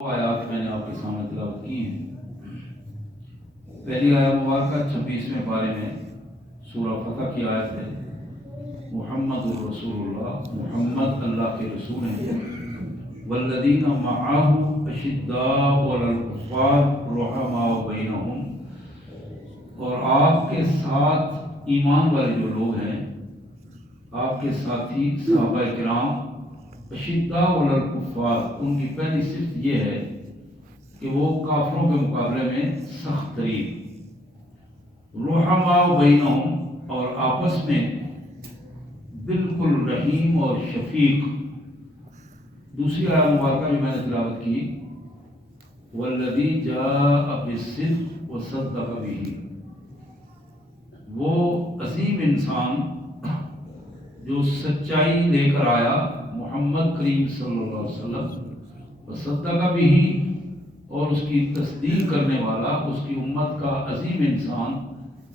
آیات میں نے آپ کے سامنے تلاوت کی ہیں۔ پہلی آیت مبارکہ 26ویں پارے میں سورہ فتح کی آیت ہے۔ محمد الرسول اللہ، محمد اللہ کے رسول ہیں۔ والذین معہ اشداء علی الکفار رحماء بینہم، اور آپ کے ساتھ ایمان والے جو لوگ ہیں، آپ کے ساتھی صحابہ کرام، اشداء علی الکفار، ان کی پہلی صفت یہ ہے کہ وہ کافروں کے مقابلے میں سخت ترین، رحماء بینہم، اور آپس میں بالکل رحیم اور شفیق۔ دوسری آیت مبارکہ جو میں نے تلاوت کی، والذی جاء بالصدق وصدق بہ، وہ عظیم انسان جو سچائی لے کر آیا، محمد کریم صلی اللہ علیہ وسلم، وصدق بہ، اور اس کی تصدیق کرنے والا، اس کی امت کا عظیم انسان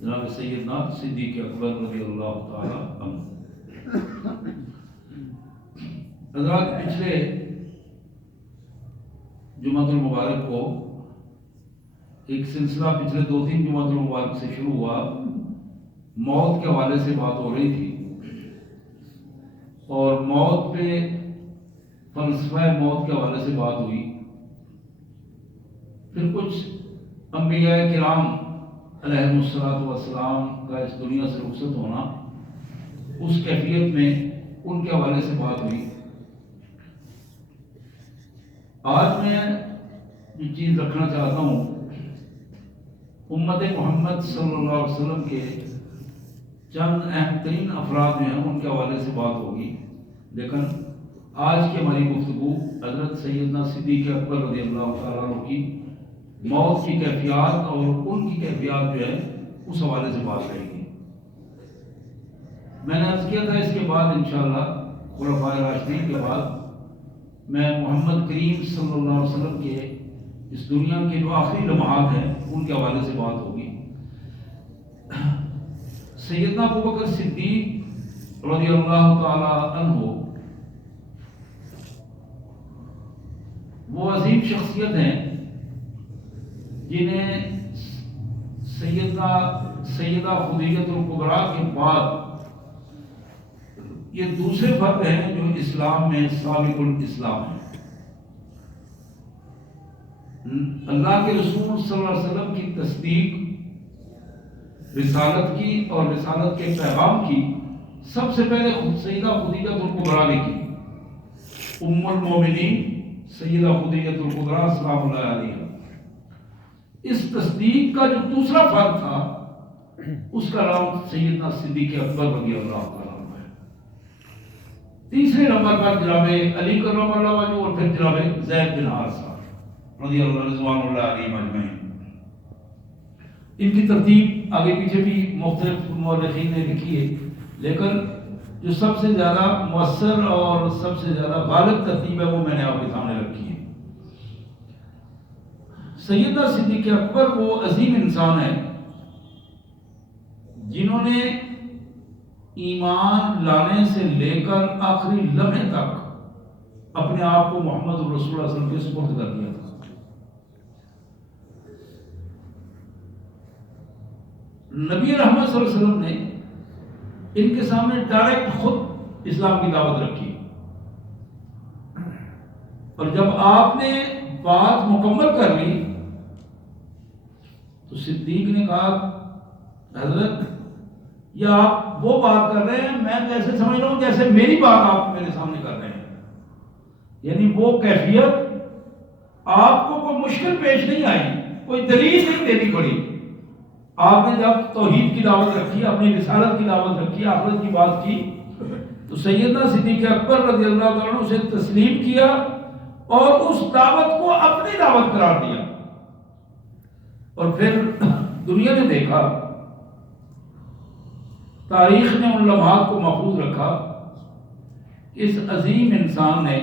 جناب سیدنا صدیق اکبر رضی اللہ تعالی عنہ۔ حضرات، پچھلے جمعۃ المبارک کو ایک سلسلہ پچھلے 2-3 جمعۃ المبارک سے شروع ہوا، موت کے حوالے سے بات ہو رہی تھی، اور موت پہ فلسفہ موت کے حوالے سے بات ہوئی۔ پھر کچھ انبیاء کرام علیہ السلام کا اس دنیا سے رخصت ہونا، اس کیفیت میں ان کے حوالے سے بات ہوئی۔ آج میں یہ چیز رکھنا چاہتا ہوں، امت محمد صلی اللہ علیہ وسلم کے چند اہم ترین افراد جو ہیں ان کے حوالے سے بات ہوگی، لیکن آج کی ہماری گفتگو حضرت سیدنا صدیق اکبر رضی اللہ تعالیٰ عنہ کی موت کی کیفیات اور ان کی کیفیات جو ہے اس حوالے سے بات کریں گے۔ میں نے عرض کیا تھا اس کے بعد انشاءاللہ خلفائے راشدین کے بعد میں محمد کریم صلی اللہ علیہ وسلم کے اس دنیا کے جو آخری لمحات ہیں ان کے حوالے سے بات ہوگی۔ سیدنا ابوبکر صدیق رضی اللہ تعالی عنہ وہ عظیم شخصیت ہیں جنہیں سیدہ خدیجہ الکبریٰ کے بعد یہ دوسرے فرد ہیں جو اسلام میں سابق الاسلام ہیں۔ اللہ کے رسول صلی اللہ علیہ وسلم کی تصدیق، رسالت کی اور رسالت کے پیغام کی سب سے پہلے خود سیدہ خدیجہ الکبریٰ نے کی۔ ام المومنین سیدہ خدیجہ الکبریٰ سلام اللہ علیہا، اس تصدیق کا جو دوسرا فرد تھا اس کا نام سیدنا صدیق اکبر رضی اللہ تعالیٰ عنہ ہے۔ تیسرے نمبر پر جناب علی کرم اللہ وجہہ، اور پھر جناب زید بن حارثہ رضی اللہ رضوان اللہ علیہم اجمعین۔ ان کی ترتیب آگے پیچھے بھی مختلف مورخین نے لکھی ہے، لیکن جو سب سے زیادہ مؤثر اور سب سے زیادہ غالب ترتیب ہے وہ میں نے آپ کے سامنے رکھی ہے۔ سیدنا صدیق اکبر وہ عظیم انسان ہیں جنہوں نے ایمان لانے سے لے کر آخری لمحے تک اپنے آپ کو محمد رسول اللہ صلی اللہ علیہ وسلم کے سپرد کر دیا تھا۔ نبی رحمت صلی اللہ علیہ وسلم نے ان کے سامنے ڈائریکٹ خود اسلام کی دعوت رکھی، اور جب آپ نے بات مکمل کر لی تو صدیق نے کہا، حضرت یہ آپ وہ بات کر رہے ہیں، میں جیسے سمجھ رہا ہوں جیسے میری بات آپ میرے سامنے کر رہے ہیں، یعنی وہ کیفیت آپ کو کوئی مشکل پیش نہیں آئی، کوئی دلیل نہیں دینی پڑی۔ آپ نے جب توحید کی دعوت رکھی، اپنی رسالت کی دعوت رکھی، آخرت کی بات کی، تو سیدنا صدیق اکبر رضی اللہ عنہ اسے تسلیم کیا اور اس دعوت کو اپنی دعوت قرار دیا۔ اور پھر دنیا نے دیکھا، تاریخ نے ان لمحات کو محفوظ رکھا، اس عظیم انسان نے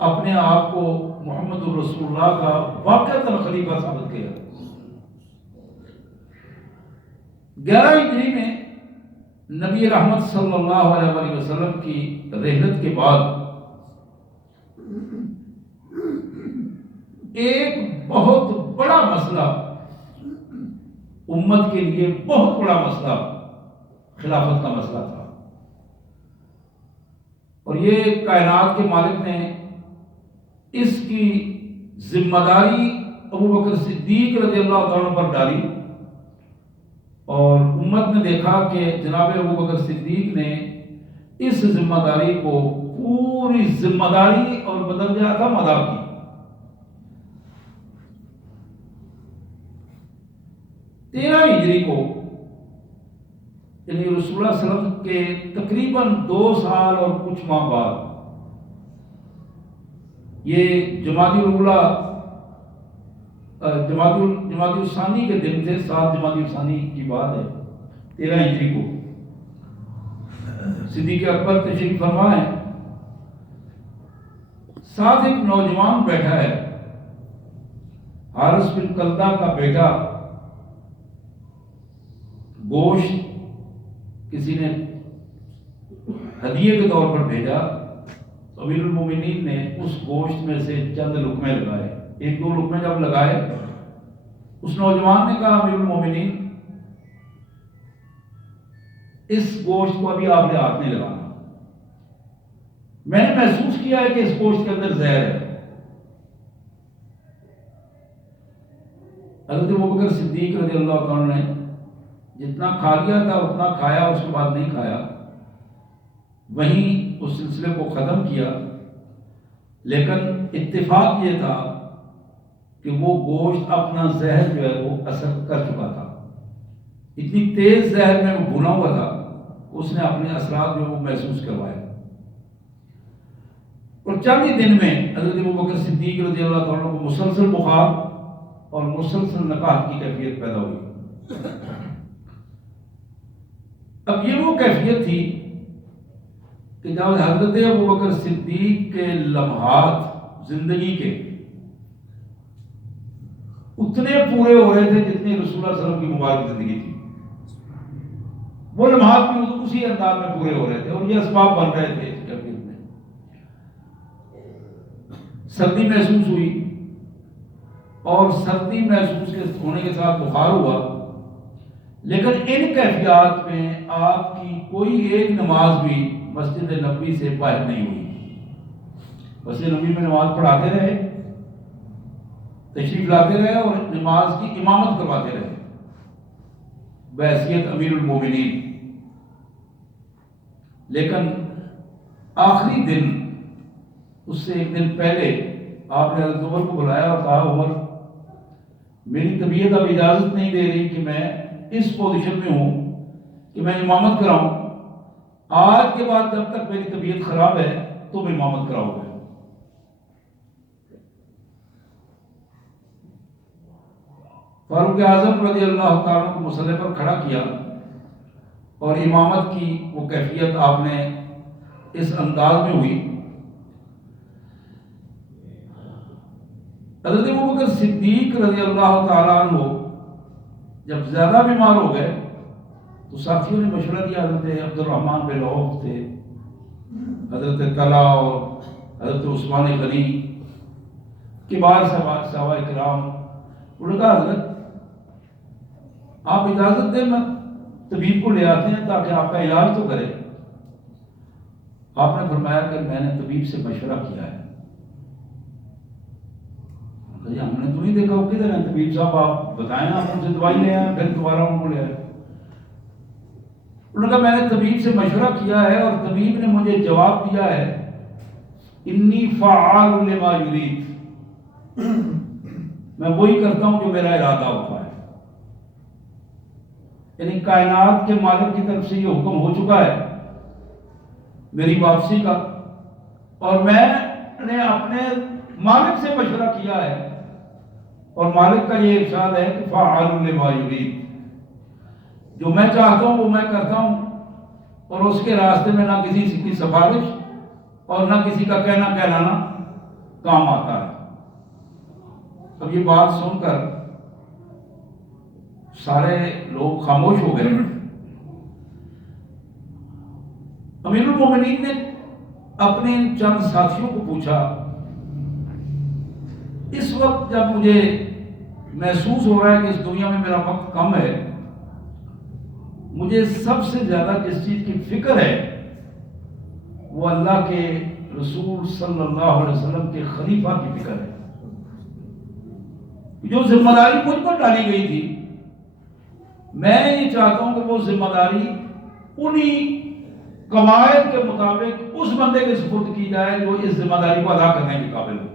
اپنے آپ کو محمد رسول اللہ کا واقعتاً خلیفہ ثابت کیا۔ 11 ہجری میں نبی رحمت صلی اللہ علیہ وسلم کی رحلت کے بعد ایک بہت بڑا مسئلہ، امت کے لیے بہت بڑا مسئلہ خلافت کا مسئلہ تھا، اور یہ کائنات کے مالک نے اس کی ذمہ داری ابوبکر صدیق رضی اللہ عنہ پر ڈالی، اور امت نے دیکھا کہ جناب ابوبکر صدیق نے اس ذمہ داری کو پوری ذمہ داری اور بدرجہ کا ادا کی۔ 13 ہجری کو یعنی رسول اللہ صلی اللہ علیہ وسلم کے تقریباً 2 سال اور کچھ ماہ بعد یہ جمادی الاولیٰ جمادی الثانی کے دن تھے، 7 جمادی الثانی کی بات ہے، 13 ہجری کو صدیق اکبر تشریف فرما ہے، ساتھ ایک نوجوان بیٹھا ہے، حارث بن کلدہ کا بیٹا، گوشت کسی نے ہدیے کے طور پر بھیجا، امیر المومنین نے اس گوشت میں سے چند لقمے لگائے، 1-2 لقمے جب لگائے، اس نوجوان نے کہا امیر المومنین اس گوشت کو ابھی آپ نے ہاتھ نہیں لگانا، میں نے محسوس کیا ہے کہ اس گوشت کے اندر زہر ہے۔ حضرت ابوبکر صدیق رضی اللہ عنہ نے جتنا کھا لیا تھا اتنا کھایا، اس کے بعد نہیں کھایا، وہیں اس سلسلے کو ختم کیا، لیکن اتفاق یہ تھا کہ وہ گوشت اپنا زہر جو ہے وہ اثر کر چکا تھا، اتنی تیز زہر میں وہ بھونا ہوا تھا، اس نے اپنے اثرات جو وہ محسوس کروائے، اور چند ہی دن میں حضرت ابوبکر صدیق رضی اللہ عنہ کو مسلسل بخار اور مسلسل نقاہت کی کیفیت پیدا ہوئی۔ اب یہ وہ کیفیت تھی کہ جب حضرت ابوبکر صدیق کے لمحات زندگی کے اتنے پورے ہو رہے تھے جتنی رسول اللہ صلی اللہ علیہ وسلم کی مبارک زندگی تھی، وہ لمحات بھی اسی انداز میں پورے ہو رہے تھے، اور یہ اسباب بن رہے تھے اس کیفیت میں۔ سردی محسوس ہوئی، اور سردی محسوس ہونے کے ساتھ بخار ہوا، لیکن ان کیفیات میں آپ کی کوئی ایک نماز بھی مسجد نبوی سے باہر نہیں ہوئی، مسجد نبوی میں نماز پڑھاتے رہے، تشریف لاتے رہے، اور نماز کی امامت کرواتے رہے بحیثیت امیر المومنین، لیکن آخری دن اس سے ایک دن پہلے آپ نے حضرت عمر کو بلایا اور کہا عمر میری طبیعت اب اجازت نہیں دے رہی کہ میں اس پوزیشن میں ہوں کہ میں امامت کراؤں، آج کے بعد جب تک میری طبیعت خراب ہے تو میں امامت کراؤں گا۔ فاروق اعظم رضی اللہ تعالیٰ کو مصلی پر کھڑا کیا، اور امامت کی وہ کیفیت آپ نے اس انداز میں ہوئی۔ حضرت ابوبکر صدیق رضی اللہ تعالیٰ عنہ جب زیادہ بیمار ہو گئے تو ساتھیوں نے مشورہ دیا، حضرت عبد الرحمن بن عوف تھے، حضرت طلحہ اور حضرت عثمان غنی، کبار صحابہ کرام، انہوں نے کہا حضرت آپ اجازت دیں میں طبیب کو لے آتے ہیں تاکہ آپ کا علاج تو کرے۔ آپ نے فرمایا کہ میں نے طبیب سے مشورہ کیا ہے۔ ہم نے تو نہیں دیکھا وہ کدھر ہیں طبیب صاحب، آپ بتائیں، آپ ان سے دوائی لے آئے، پھر دوبارہ ان کو لے آئے۔ انہوں نے کہا میں نے طبیب سے مشورہ کیا ہے، اور طبیب نے مجھے جواب دیا ہے انی فعال لما یرید، میں وہی کرتا ہوں جو میرا ارادہ ہوتا ہے، یعنی کائنات کے مالک کی طرف سے یہ حکم ہو چکا ہے میری واپسی کا، اور میں نے اپنے مالک سے مشورہ کیا ہے، اور مالک کا یہ ارشاد ہے کہ فعال لما یرید، جو میں چاہتا ہوں وہ میں کرتا ہوں، اور اس کے راستے میں نہ کسی کی سفارش اور نہ کسی کا کہنا کہلانا کام آتا ہے۔ اب یہ بات سن کر سارے لوگ خاموش ہو گئے۔ امیر المومنین نے اپنے ان چند ساتھیوں کو پوچھا اس وقت جب مجھے محسوس ہو رہا ہے کہ اس دنیا میں میرا وقت کم ہے، مجھے سب سے زیادہ جس چیز کی فکر ہے وہ اللہ کے رسول صلی اللہ علیہ وسلم کے خلیفہ کی فکر ہے۔ جو ذمہ داری مجھ پر ڈالی گئی تھی، میں یہ چاہتا ہوں کہ وہ ذمہ داری انہی قواعد کے مطابق اس بندے کے سپرد کی جائے جو اس ذمہ داری کو ادا کرنے کے قابل ہو۔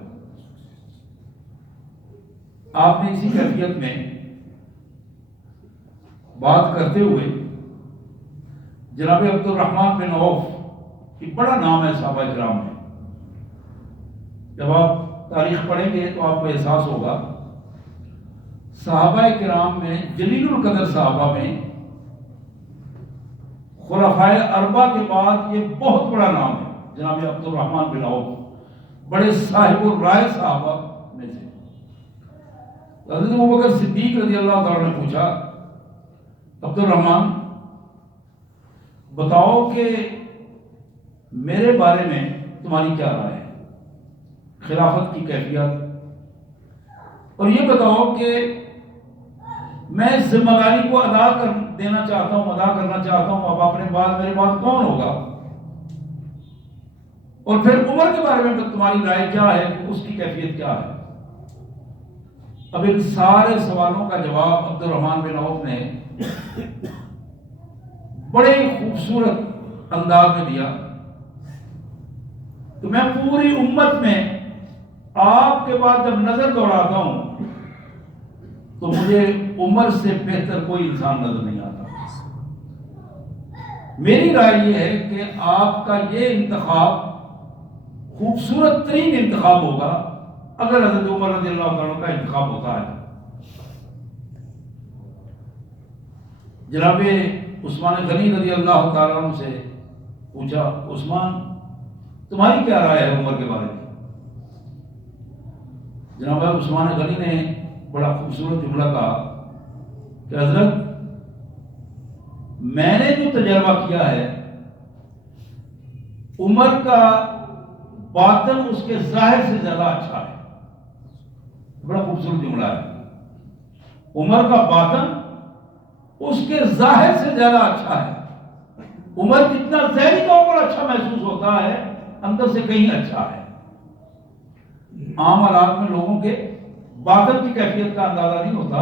آپ نے اسی کیفیت میں بات کرتے ہوئے جناب عبد الرحمن بن عوف، یہ بڑا نام ہے صحابہ کرام میں، جب آپ تاریخ پڑھیں گے تو آپ کو احساس ہوگا صحابہ کرام میں جلیل القدر صحابہ میں خلفائے اربعہ کے بعد یہ بہت بڑا نام ہے جناب عبد الرحمن بن عوف، بڑے صاحب الرائے صحابہ میں سے۔ حضرت ابوبکر صدیق رضی اللہ تعالیٰ نے پوچھا، عبد الرحمن بتاؤ کہ میرے بارے میں تمہاری کیا رائے ہے، خلافت کی کیفیت، اور یہ بتاؤ کہ میں اس ذمہ داری کو ادا کر دینا چاہتا ہوں، ادا کرنا چاہتا ہوں، اب اپنے بعد میرے بعد کون ہوگا، اور پھر عمر کے بارے میں تمہاری رائے کیا ہے، اس کی کیفیت کیا ہے۔ اب ان سارے سوالوں کا جواب عبد الرحمن بن عوف نے بڑے خوبصورت انداز میں دیا کہ میں پوری امت میں آپ کے بعد جب نظر دوڑاتا ہوں تو مجھے عمر سے بہتر کوئی انسان نظر نہیں آتا۔ میری رائے یہ ہے کہ آپ کا یہ انتخاب خوبصورت ترین انتخاب ہوگا اگر حضرت عمر رضی اللہ عنہ کا انتخاب ہوتا ہے۔ جناب عثمان غنی رضی اللہ تعالیٰ عنہ سے پوچھا، عثمان تمہاری کیا رائے ہے عمر کے بارے میں؟ جناب عثمان غنی نے بڑا خوبصورت جملہ کہا کہ حضرت میں نے جو تجربہ کیا ہے، عمر کا باطن اس کے ظاہر سے زیادہ اچھا ہے۔ بڑا خوبصورت جملہ ہے، عمر کا باطن اس کے ظاہر سے زیادہ اچھا ہے۔ عمر جتنا ظاہری طور پر اچھا محسوس ہوتا ہے، اندر سے کہیں اچھا ہے۔ عام حالات میں لوگوں کے باطن کی کیفیت کا اندازہ نہیں ہوتا۔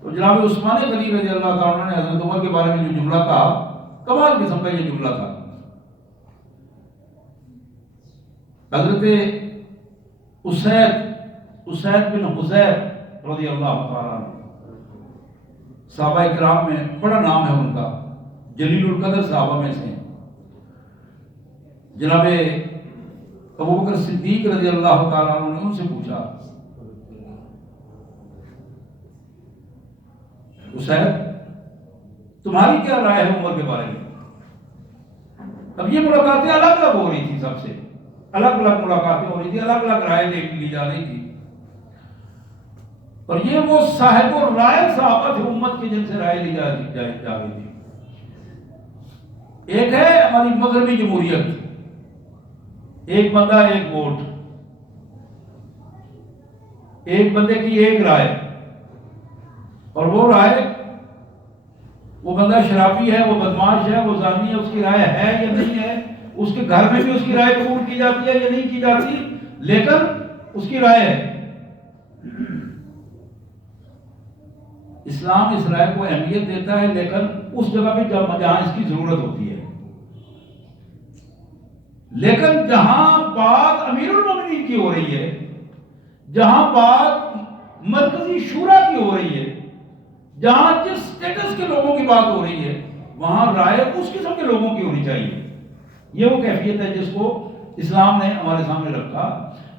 تو جناب عثمان غنی رضی اللہ تعالیٰ نے حضرت عمر کے بارے میں جو جملہ کہا، کمال قسم کا یہ جملہ تھا۔ حضرت اسید بن حذیر رضی اللہ تعالیٰ صحابہ کرام میں بڑا نام ہے ان کا، جلیل القدر صحابہ میں سے۔ جناب ابوبکر صدیق رضی اللہ تعالیٰ عنہ نے ان سے پوچھا، اسید تمہاری کیا رائے ہے عمر کے بارے میں؟ اب یہ ملاقاتیں الگ الگ ہو رہی تھی، سب سے الگ الگ ملاقاتیں ہو رہی تھی، الگ الگ رائے لی جا رہی تھی، اور یہ وہ صاحب الرائے صحابہ تھے امت کے جن سے رائے لی جا رہی تھی۔ ایک ہے ہماری مغربی جمہوریت، ایک بندہ ایک ووٹ، ایک بندے کی ایک رائے، اور وہ رائے، وہ بندہ شرابی ہے، وہ بدماش ہے، وہ زانی ہے، اس کی رائے ہے یا نہیں ہے، اس کے گھر میں بھی اس کی رائے قبول کی جاتی ہے یا نہیں کی جاتی، لیکن اس کی رائے ہے۔ اسلام اس رائے کو اہمیت دیتا ہے، لیکن اس جگہ پہ جہاں اس کی ضرورت ہوتی ہے۔ لیکن جہاں بات امیر المومنین کی ہو رہی ہے، جہاں بات مرکزی شورا کی ہو رہی ہے، جہاں جس سٹیٹس کے لوگوں کی بات ہو رہی ہے، وہاں رائے اس قسم کے لوگوں کی ہونی چاہیے۔ یہ وہ کیفیت ہے جس کو اسلام نے ہمارے سامنے رکھا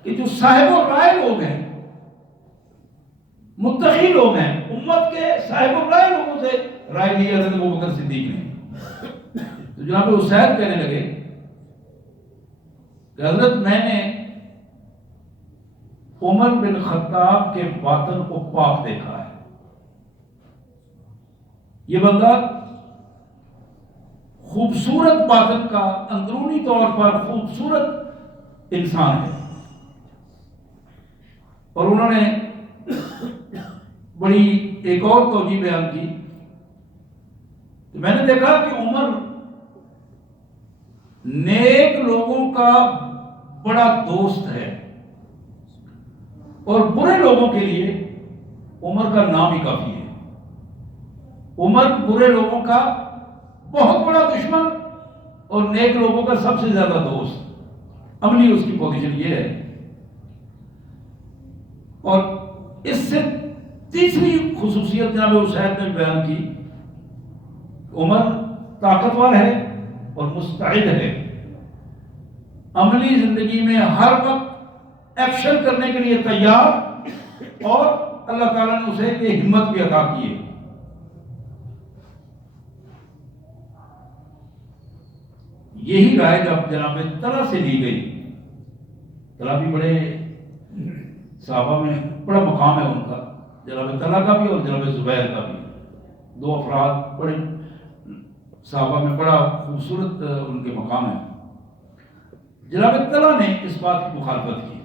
کہ جو صاحب و رائے لوگ ہیں، متقی لوگ ہیں، امت کے صاحب و رائے لوگوں سے رائے لی حضرت ابوبکر صدیق نے۔ تو جناب اسید کہنے لگے کہ حضرت میں نے عمر بن خطاب کے باطن کو پاک دیکھا ہے، یہ بندہ خوبصورت باطن کا، اندرونی طور پر خوبصورت انسان ہے، اور انہوں نے بڑی ایک اور توجہ بیان کی کہ میں نے دیکھا کہ عمر نیک لوگوں کا بڑا دوست ہے اور برے لوگوں کے لیے عمر کا نام ہی کافی ہے. عمر برے لوگوں کا بہت بڑا دشمن اور نیک لوگوں کا سب سے زیادہ دوست. عملی اس کی پوزیشن یہ ہے. اور اس سے تیسری خصوصیت جناب حسین نے بیان کی، عمر طاقتور ہے اور مستعد ہے، عملی زندگی میں ہر وقت ایکشن کرنے کے لیے تیار، اور اللہ تعالیٰ نے اسے یہ ہمت بھی عطا کی ہے. یہی رائے جب جناب طلحہ سے لی گئی، طلحہ بھی بڑے صحابہ میں بڑا مقام ہے ان کا، جناب طلحہ کا بھی اور جناب زبیر کا بھی، دو افراد بڑے صحابہ میں بڑا خوبصورت ان کے مقام ہے. جناب طلحہ نے اس بات کی مخالفت کی.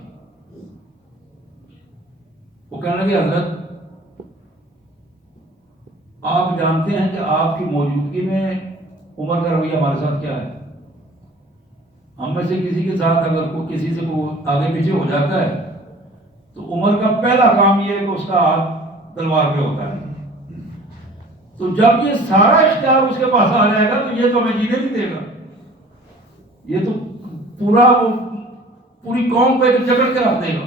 وہ کہنے لگے حضرت آپ جانتے ہیں کہ آپ کی موجودگی میں عمر کا رویہ ہمارے ساتھ کیا ہے. ہم میں سے کسی کے ساتھ اگر کوئی کسی سے کوئی آگے پیچھے ہو جاتا ہے تو عمر کا پہلا کام یہ ہے کہ اس کا ہاتھ تلوار پہ ہوتا ہے. تو جب یہ سارا اختیار اس کے پاس آ جائے گا تو یہ تو ہمیں جینے نہیں دے گا. یہ تو پوری قوم کو ایک جکڑ کے رکھ دے گا.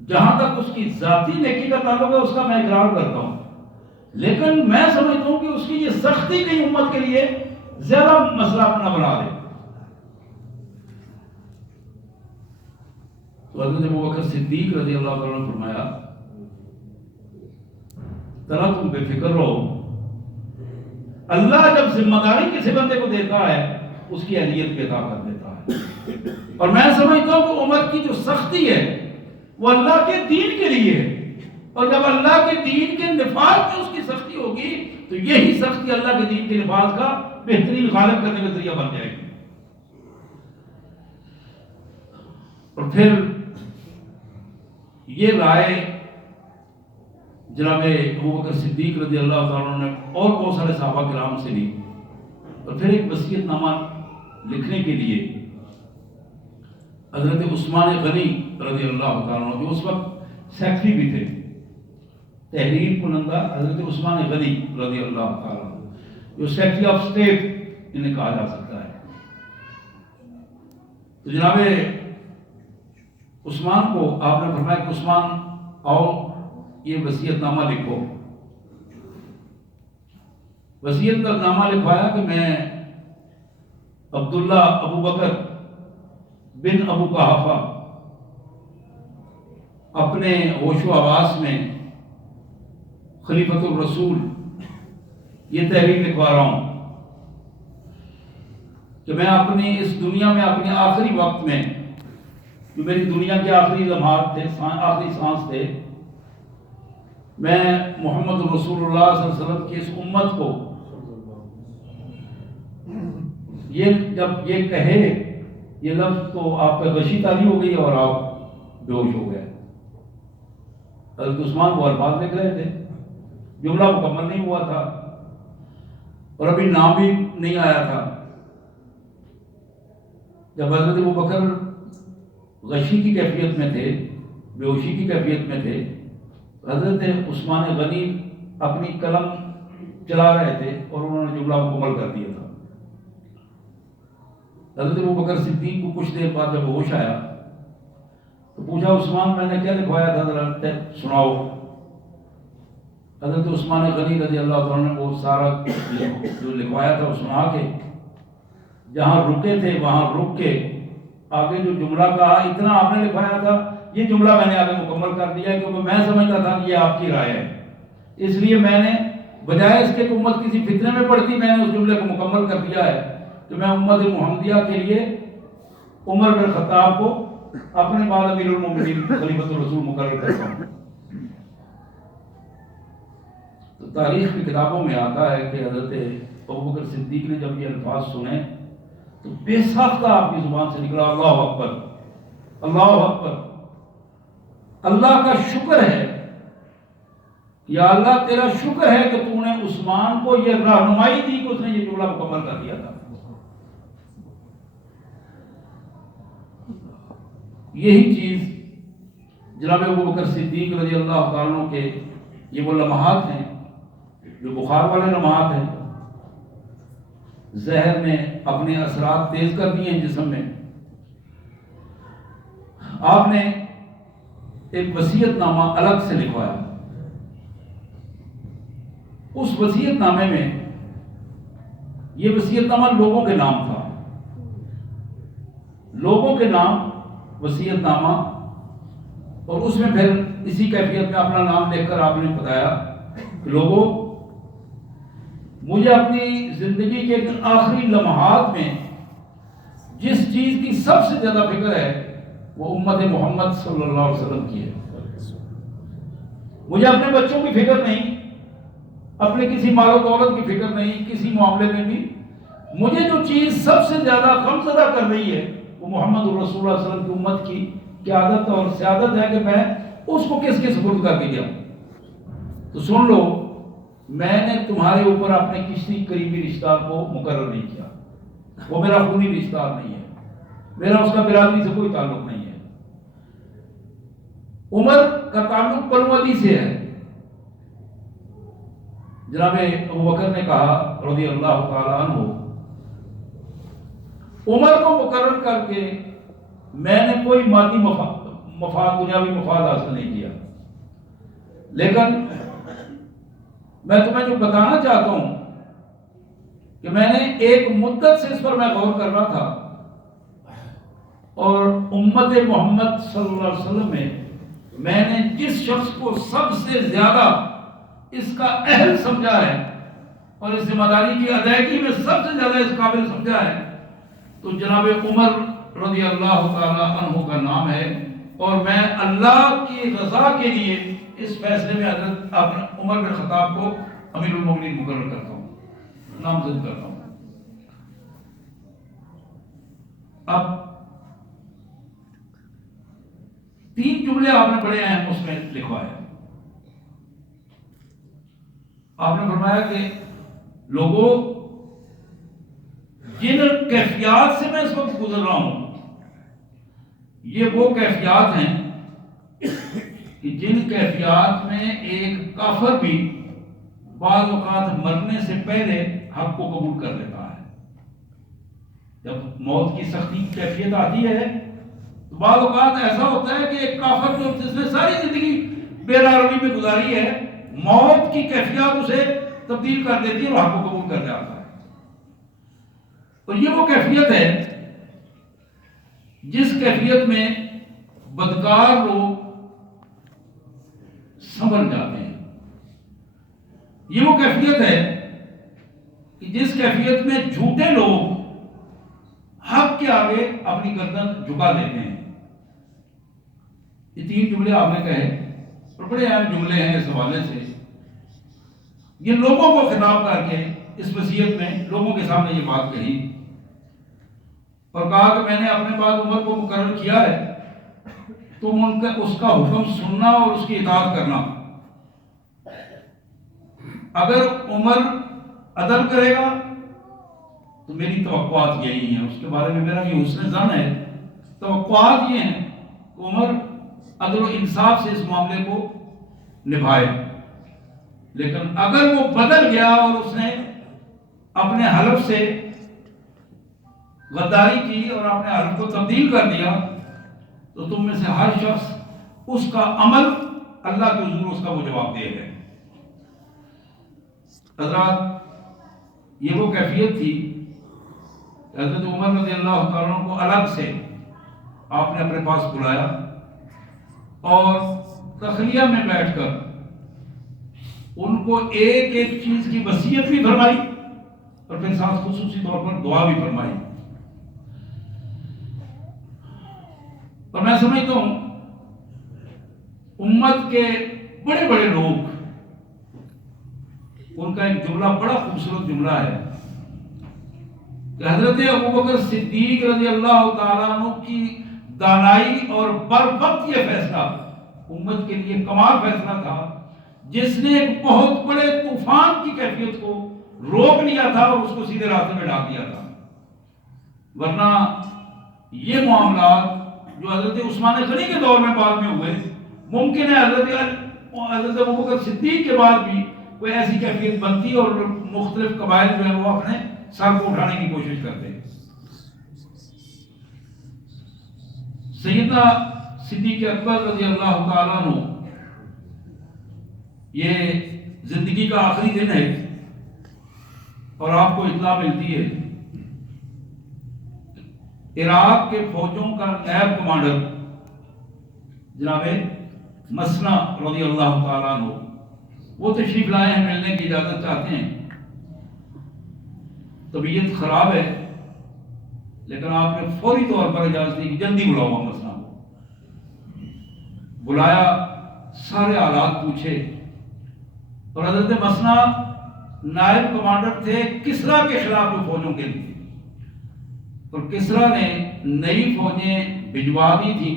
جہاں تک اس کی ذاتی نیکی کا تعلق ہے اس کا میں اقرار کرتا ہوں، لیکن میں سمجھتا ہوں کہ اس کی یہ سختی کئی امت کے لیے زیادہ مسئلہ اپنا بنا دے. تو حضرت ابوبکر صدیق رضی اللہ عنہ نے فرمایا طلحہ تم بے فکر رہو، اللہ جب ذمہ داری کسی بندے کو دیتا ہے اس کی اہلیت بھی عطا کر دیتا ہے. اور میں سمجھتا ہوں کہ عمر کی جو سختی ہے وہ اللہ کے دین کے لیے ہے، اور جب اللہ کے دین کے نفاذ میں اس کی سختی ہوگی تو یہی سختی اللہ کے دین کے نفاذ کا بہترین غالب کرنے کا ذریعہ بن جائے گی. اور پھر یہ رائے جناب ابوبکر صدیق رضی اللہ تعالیٰ نے اور بہت سارے صحابہ کرام سے لی، اور پھر ایک وصیت نامہ لکھنے کے لیے حضرت عثمان غنی رضی اللہ تعالیٰ جو اس وقت سیکٹری بھی تھے، تحریر کنندہ حضرت عثمان غنی رضی اللہ تعالیٰ جو سیکٹری آف اسٹیٹ انہیں کہا جا سکتا ہے. تو جناب عثمان کو آپ نے فرمایا کہ عثمان آؤ یہ وصیت نامہ لکھو. وصیت نامہ لکھوایا کہ میں عبداللہ ابو بکر بن ابو قحافہ اپنے ہوش و حواس میں خلیفۃ الرسول یہ تحریر لکھوا رہا ہوں کہ میں اپنی اس دنیا میں اپنے آخری وقت میں جو میری دنیا کے آخری لمحات تھے، آخری سانس تھے، میں محمد رسول اللہ صلی اللہ علیہ وسلم کی اس امت کو یہ جب یہ کہے یہ لفظ تو آپ پہ غشی تاری ہو گئی اور آپ بے ہوش ہو گئے. حضرت عثمان وہ الفاظ لکھ رہے تھے، جملہ مکمل نہیں ہوا تھا اور ابھی نام بھی نہیں آیا تھا. جب حضرت ابوبکر غشی کی کیفیت میں تھے، بے ہوشی کی کیفیت میں تھے، حضرت عثمان غنی اپنی قلم چلا رہے تھے اور انہوں نے جملہ مکمل کر دیا تھا. حضرت ابوبکر صدیق کو کچھ دیر بعد جب ہوش آیا تو پوچھا عثمان میں نے کیا لکھوایا تھا ذرا سناؤ. حضرت عثمان غنی رضی اللہ عنہ نے وہ سارا جو لکھوایا تھا وہ سنا کے جہاں رکے تھے وہاں رک کے آگے جو جملہ کہا اتنا آپ نے لکھوایا تھا یہ جملہ میں نے آگے مکمل کر دیا ہے، کیونکہ میں سمجھتا تھا کہ یہ آپ کی رائے ہے، اس لیے میں نے بجائے اس کے کہ امت کسی فتنے میں پڑتی میں نے اس جملے کو مکمل کر دیا ہے کہ میں امت محمدیہ کے لیے عمر بن خطاب کو اپنے بعد امیر المومنین خلیفۃ الرسول مقرر کرتا ہوں. تو تاریخ کی کتابوں میں آتا ہے کہ حضرت ابوبکر صدیق نے جب یہ الفاظ سنے تو بے ساختہ آپ کی زبان سے نکلا اللہ اکبر، اللہ اکبر، اللہ کا شکر ہے، یا اللہ تیرا شکر ہے کہ تو نے عثمان کو یہ رہنمائی دی کہ اس نے یہ جملہ مکمل کر دیا تھا۔ یہی چیز جناب ابوبکر صدیق رضی اللہ تعالیٰ عنہ کے یہ وہ لمحات ہیں جو بخار والے لمحات ہیں، زہر نے اپنے اثرات تیز کر دیے ہیں جسم میں۔ آپ نے ایک وصیت نامہ الگ سے لکھوایا، اس وصیت نامے میں یہ وصیت نامہ لوگوں کے نام تھا، لوگوں کے نام وصیت نامہ، اور اس میں پھر اسی کیفیت میں اپنا نام لکھ کر آپ نے بتایا کہ لوگوں، مجھے اپنی زندگی کے آخری لمحات میں جس چیز کی سب سے زیادہ فکر ہے وہ امت محمد صلی اللہ علیہ وسلم کی ہے۔ مجھے اپنے بچوں کی فکر نہیں، اپنے کسی مال و دولت کی فکر نہیں، کسی معاملے میں بھی مجھے جو چیز سب سے زیادہ غمزدہ کر رہی ہے وہ محمد رسول اللہ صلی اللہ علیہ وسلم کی امت کی قیادت اور سیادت ہے کہ میں اس کو کس کے سپرد کر کے جاؤں۔ تو سن لو، میں نے تمہارے اوپر اپنے کسی قریبی رشتہ دار کو مقرر نہیں کیا، وہ میرا خونی رشتہ دار نہیں ہے، میرا اس کا برادری سے کوئی تعلق نہیں ہے۔ عمر کا تعلق بنو عدی سے ہے۔ جناب ابوبکر نے کہا رضی اللہ تعالیٰ عنہ، عمر کو مقرر کر کے میں نے کوئی مادی مفاد دنیاوی مفاد حاصل نہیں کیا، لیکن میں تمہیں جو بتانا چاہتا ہوں کہ میں نے ایک مدت سے اس پر میں غور کر رہا تھا، اور امت محمد صلی اللہ علیہ وسلم میں نے جس شخص کو سب سے زیادہ اس کا اہل سمجھا ہے اور اس ذمہ داری کی ادائیگی میں سب سے زیادہ اس قابل سمجھا ہے تو جناب عمر رضی اللہ تعالی عنہ کا نام ہے، اور میں اللہ کی رضا کے لیے اس فیصلے میں حضرت عمر بن خطاب کو امیر المومنین مقرر کرتا ہوں، نامزد کرتا ہوں۔ اب 3 جملے آپ نے بڑے اہم اس میں لکھوائے۔ آپ نے فرمایا کہ لوگوں، جن کیفیات سے میں اس وقت گزر رہا ہوں یہ وہ کیفیات ہیں کہ جن کیفیات میں ایک کافر بھی بعض اوقات مرنے سے پہلے حق کو قبول کر لیتا ہے۔ جب موت کی سختی کیفیت آتی ہے تو بعض اوقات ایسا ہوتا ہے کہ ایک کافر جو جس نے ساری زندگی بے راروی میں گزاری ہے، موت کی کیفیت اسے تبدیل کر دیتی ہے اور حق کو قبول کر جاتا ہے۔ اور یہ وہ کیفیت ہے جس کیفیت میں بدکار لوگ سنبھل جاتے ہیں، یہ وہ کیفیت ہے کہ جس کیفیت میں جھوٹے لوگ حق کے آگے اپنی گردن جھکا دیتے ہیں۔ یہ 3 جملے آپ نے کہے اور بڑے اہم جملے ہیں اس حوالے سے۔ یہ لوگوں کو خطاب کر کے اس وصیت میں لوگوں کے سامنے یہ بات کہی اور کہا کہ میں نے اپنے بعد عمر کو مقرر کیا ہے، تم اس کا حکم سننا اور اس کی اطاعت کرنا۔ اگر عمر عدل کرے گا تو میری توقعات یہی ہیں، اس کے بارے میں میرا یہ حسن ظن ہے، توقعات یہ ہیں کہ عمر عدل و انصاف سے اس معاملے کو نبھائے، لیکن اگر وہ بدل گیا اور اس نے اپنے حلف سے غداری کی اور اپنے حلف کو تبدیل کر دیا تو تم میں سے ہر شخص اس کا عمل اللہ کے حضور اس کا وہ جواب دے گئے۔ حضرات، یہ وہ کیفیت تھی کہ حضرت عمر رضی اللہ تعالیٰ کو الگ سے آپ نے اپنے پاس بلایا اور تخلیہ میں بیٹھ کر ان کو ایک ایک چیز کی وصیت بھی فرمائی اور پھر ساتھ خصوصی طور پر دعا بھی فرمائی۔ اور میں سمجھتا ہوں امت کے بڑے بڑے لوگ، ان کا ایک جملہ بڑا خوبصورت جملہ ہے کہ حضرت ابوبکر صدیق رضی اللہ تعالیٰ عنہ کی دانائی اور بر وقت یہ فیصلہ امت کے لیے کمال فیصلہ تھا، جس نے ایک بہت بڑے طوفان کی کیفیت کو روک لیا تھا اور اس کو سیدھے راستے میں ڈال دیا تھا۔ ورنہ یہ معاملات جو حضرت عثمان غنی کے دور میں بعد میں ہوئے، ممکن ہے حضرت ابوبکر صدیق کے بعد بھی کوئی ایسی کیفیت بنتی اور مختلف قبائل جو ہیں وہ اپنے سر کو اٹھانے کی کوشش کرتے۔ سیدنا صدیق اکبر رضی اللہ تعالیٰ عنہ، یہ زندگی کا آخری دن ہے اور آپ کو اطلاع ملتی ہے عراق کے فوجوں کا نائب کمانڈر جناب مسنا رضی اللہ تعالیٰ عنہ وہ تشریف لائے ہیں، ملنے کی اجازت چاہتے ہیں۔ طبیعت خراب ہے لیکن آپ نے فوری طور پر اجازت دی کہ جلدی بلاؤ مسنا کو۔ بلایا، سارے حالات پوچھے، اور حضرت مسنا نائب کمانڈر تھے کسرا کے خلاف جو فوجوں کے لیے، اور کسرا نے نئی فوجیں بھجوا دی تھی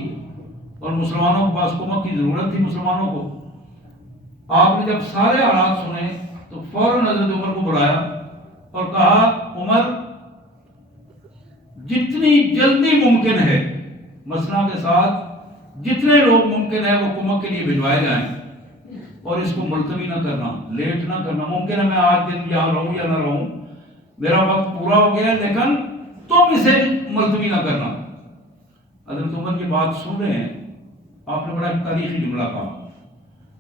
اور مسلمانوں کے پاس کمک کی ضرورت تھی مسلمانوں کو۔ آپ نے جب سارے حالات سنے تو فوراً حضرت عمر کو بلایا اور کہا عمر جتنی جلدی ممکن ہے مسنا کے ساتھ جتنے لوگ ممکن ہے وہ کمک کے لیے بھجوائے جائیں، اور اس کو ملتوی نہ کرنا، لیٹ نہ کرنا۔ ممکن ہے میں آج دن یہاں رہوں یا نہ رہوں، میرا وقت پورا ہو گیا ہے، لیکن تم اسے ملتوی نہ کرنا۔ حضرت عمر کی بات سن رہے ہیں، آپ نے بڑا ایک تاریخی جملہ کہا۔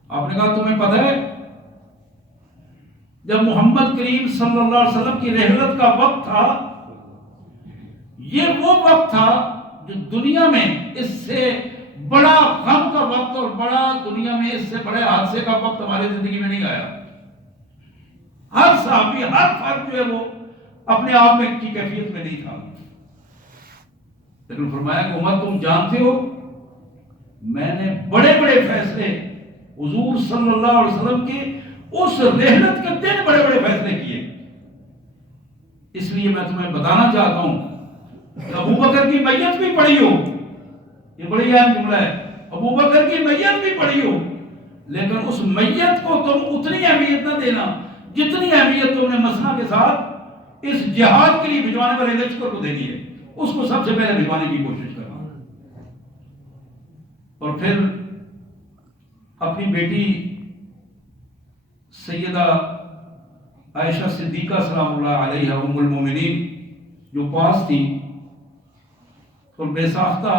آپ نے کہا تمہیں پتہ ہے جب محمد کریم صلی اللہ علیہ وسلم کی رحلت کا وقت تھا، یہ وہ وقت تھا جو دنیا میں اس سے بڑا غم کا وقت اور بڑا دنیا میں اس سے بڑے حادثے کا وقت ہماری زندگی میں نہیں آیا۔ ہر صحابی، ہر فرد جو ہے وہ اپنے آپ میں کی کیفیت میں نہیں تھا، لیکن فرمایا کہ عمر تم جانتے ہو میں نے بڑے بڑے فیصلے حضور صلی اللہ علیہ وسلم کے اس رحلت کے دن بڑے بڑے فیصلے کیے، اس لیے میں تمہیں بتانا چاہتا ہوں کہ ابوبکر کی میت بھی پڑی ہو، یہ بڑی اہم جملہ ہے، ابوبکر کی میت بھی پڑی ہو، لیکن اس میت کو تم اتنی اہمیت نہ دینا جتنی اہمیت تم نے مسنا کے ساتھ اس جہاد کے لیے بھجوانے والے لشکر کو دینی ہے، اس کو سب سے پہلے بھجوانے کی کوشش کرنا۔ اور پھر اپنی بیٹی سیدہ عائشہ صدیقہ سلام اللہ علیہ ام المومنین جو پاس تھی اور بے ساختہ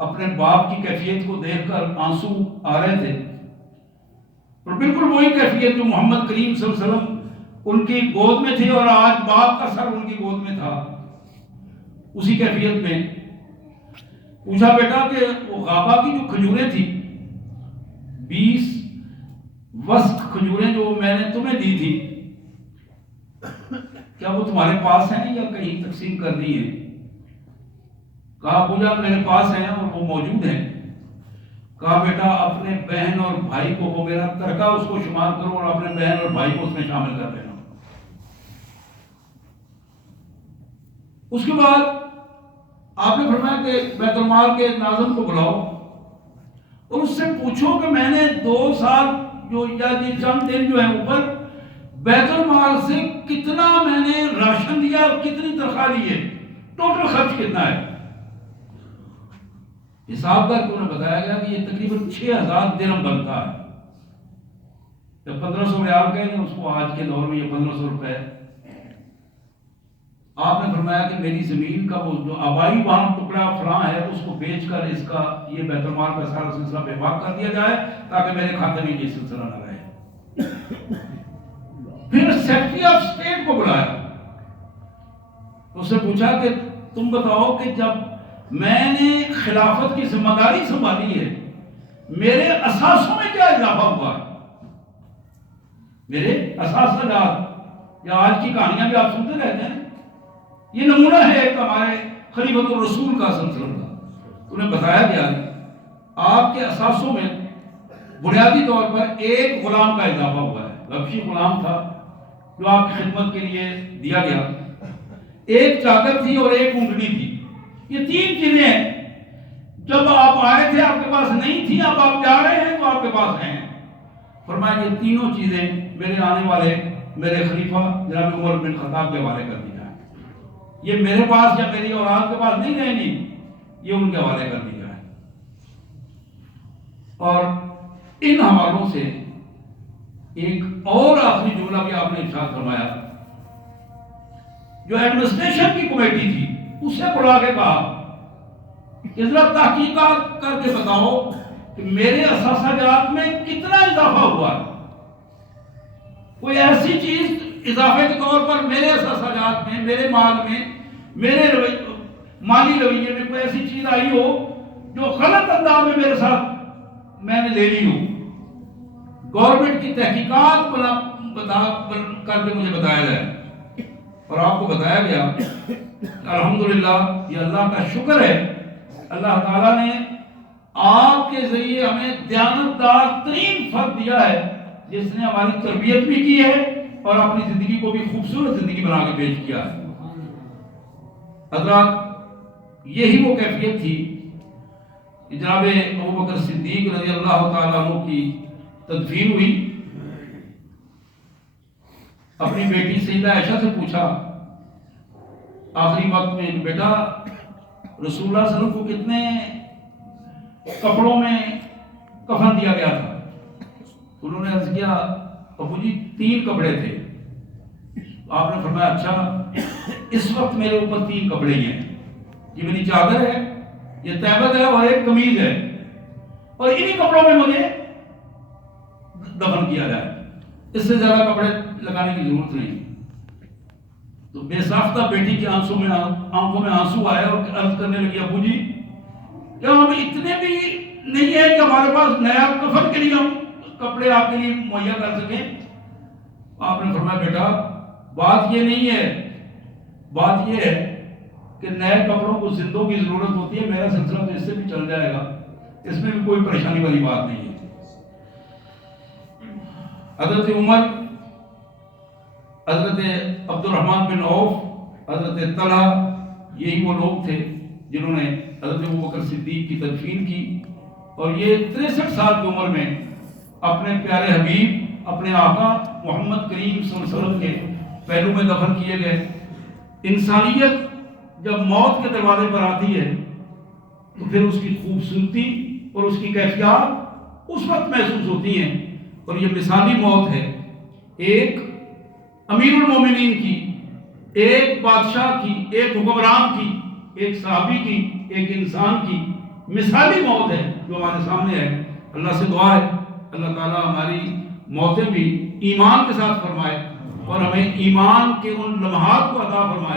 اپنے باپ کی کیفیت کو دیکھ کر آنسو آ رہے تھے، اور بالکل وہی کیفیت جو محمد کریم صلی اللہ علیہ وسلم ان کی گود میں تھی اور آج باپ کا سر ان کی گود میں تھا، اسی کیفیت میں پوچھا بیٹا کہ وہ غابہ کی جو کھجوریں تھی 20 وسق کھجوریں جو میں نے تمہیں دی تھی، کیا وہ تمہارے پاس ہیں یا کہیں تقسیم کر دی ہیں؟ کہا پوجا میرے پاس ہیں اور وہ موجود ہیں۔ کہا بیٹا اپنے بہن اور بھائی کو، وہ میرا ترکہ اس کو شمار کرو اور اپنے بہن اور بھائی کو اس میں شامل کر لینا۔ اس کے بعد آپ نے فرمایا کہ بیت المال کے ناظم کو بلاؤ اور اس سے پوچھو کہ میں نے 2 سال جو یا یہ چند دن جو ہے اوپر بیت المال سے کتنا میں نے راشن دیا اور کتنی تنخواہ لی ہے، ٹوٹل خرچ کتنا ہے۔ حساب کر کے انہیں بتایا گیا کہ یہ تقریباً 6000 درہم بنتا ہے، جب 1500 ریال کہیں گے اس کو آج کے دور میں یہ 1500 روپے۔ آپ نے فرمایا کہ میری زمین کا وہ جو آبائی وہاں ٹکڑا فلاں ہے اس کو بیچ کر اس کا یہ بیت المال کا سارا سلسلہ بے باک کر دیا جائے تاکہ میرے کھاتے میں یہ سلسلہ نہ رہے۔ پھر سیکرٹری آف اسٹیٹ کو بلایا، اس سے پوچھا کہ تم بتاؤ کہ جب میں نے خلافت کی ذمہ داری سنبھالی ہے میرے اثاثوں میں کیا اضافہ ہوا ہے؟ میرے اثاثہ جات یا آج کی کہانیاں بھی آپ سنتے رہتے ہیں، یہ نمونہ ہے ایک ہمارے خلیفۃ الرسول کا سلسلہ کا۔ انہیں بتایا گیا آپ کے اثاثوں میں بنیادی طور پر ایک غلام کا اضافہ ہوا ہے، حبشی غلام تھا جو آپ کی خدمت کے لیے دیا گیا، ایک چادر تھی اور ایک اونٹنی تھی. یہ تین چیزیں ہیں. جب آپ آئے تھے آپ کے پاس نہیں تھی، اب آپ جا رہے ہیں تو آپ کے پاس ہیں. فرمایا یہ تینوں چیزیں میرے آنے والے میرے خلیفہ جناب عمر بن خطاب کے حوالے کر دی جائیں. یہ میرے پاس یا میری اولاد کے پاس نہیں رہیں گی، یہ ان کے حوالے کر دی جائیں. اور ان حوالوں سے ایک اور آخری جملہ بھی آپ نے ارشاد فرمایا. جو ایڈمنسٹریشن کی کمیٹی تھی اسے بلا کے کہا کہ ذرا تحقیقات کر کے بتاؤ کہ میرے اثاثہ جات میں کتنا اضافہ ہوا ہے. کوئی ایسی چیز اضافے کے طور پر میرے اثاثہ جات میں، میرے مال میں، میرے مالی رویے میں کوئی ایسی چیز آئی ہو جو غلط انداز میں میرے ساتھ میں نے لے لی ہو. گورنمنٹ کی تحقیقات کر کے مجھے بتایا جائے. اور آپ کو بتایا گیا. الحمدللہ یہ اللہ کا شکر ہے، اللہ تعالیٰ نے آپ کے ذریعے ہمیں دیانتدار ترین فرد دیا ہے جس نے ہماری تربیت بھی کی ہے اور اپنی زندگی کو بھی خوبصورت زندگی بنا کے پیش کیا ہے. حضرات یہی وہ کیفیت تھی کہ جناب ابوبکر صدیق رضی اللہ تعالیٰ عنہ کی تدفین ہوئی. اپنی بیٹی سیدہ عائشہ سے پوچھا آخری وقت میں، بیٹا رسول اللہ صلی اللہ علیہ وسلم کو کتنے کپڑوں میں کفن دیا گیا تھا؟ انہوں نے عرض کیا ابو جی 3 کپڑے تھے. آپ نے فرمایا اچھا اس وقت میرے اوپر 3 کپڑے ہی ہیں. یہ میری چادر ہے، یہ تہبت ہے اور ایک قمیض ہے، اور انہی کپڑوں میں مجھے دفن کیا جائے. اس سے زیادہ کپڑے لگانے کی ضرورت نہیں. تو بے ساختہ بیٹی کے آنکھوں میں آنسو آئے اور عرض کرنے لگی ابو جی کیا ہم اتنے بھی نہیں ہیں کہ ہمارے پاس نیا کفن کے لیے ہم کپڑے آپ کے لیے مہیا کر سکیں؟ آپ نے فرمایا بیٹا بات یہ نہیں ہے، بات یہ ہے کہ نئے کپڑوں کو زندوں کی ضرورت ہوتی ہے. میرا سلسلہ تو اس سے بھی چل جائے گا، اس میں بھی کوئی پریشانی والی بات نہیں ہے. حضرت عمر، حضرت عبد الرحمن بن عوف، حضرت طلحہ، یہی وہ لوگ تھے جنہوں نے حضرت ابوبکر صدیق کی تدفین کی. اور یہ 63 سال کی عمر میں اپنے پیارے حبیب، اپنے آقا محمد کریم صلی اللہ علیہ وسلم کے پہلو میں دفن کیے گئے. انسانیت جب موت کے دروازے پر آتی ہے تو پھر اس کی خوبصورتی اور اس کی کیفیات اس وقت محسوس ہوتی ہیں. اور یہ مثالی موت ہے، ایک امیر المومنین کی، ایک بادشاہ کی، ایک حکمران کی، ایک صحابی کی، ایک انسان کی مثالی موت ہے جو ہمارے سامنے ہے. اللہ سے دعا ہے اللہ تعالیٰ ہماری موتیں بھی ایمان کے ساتھ فرمائے اور ہمیں ایمان کے ان لمحات کو عطا فرمائے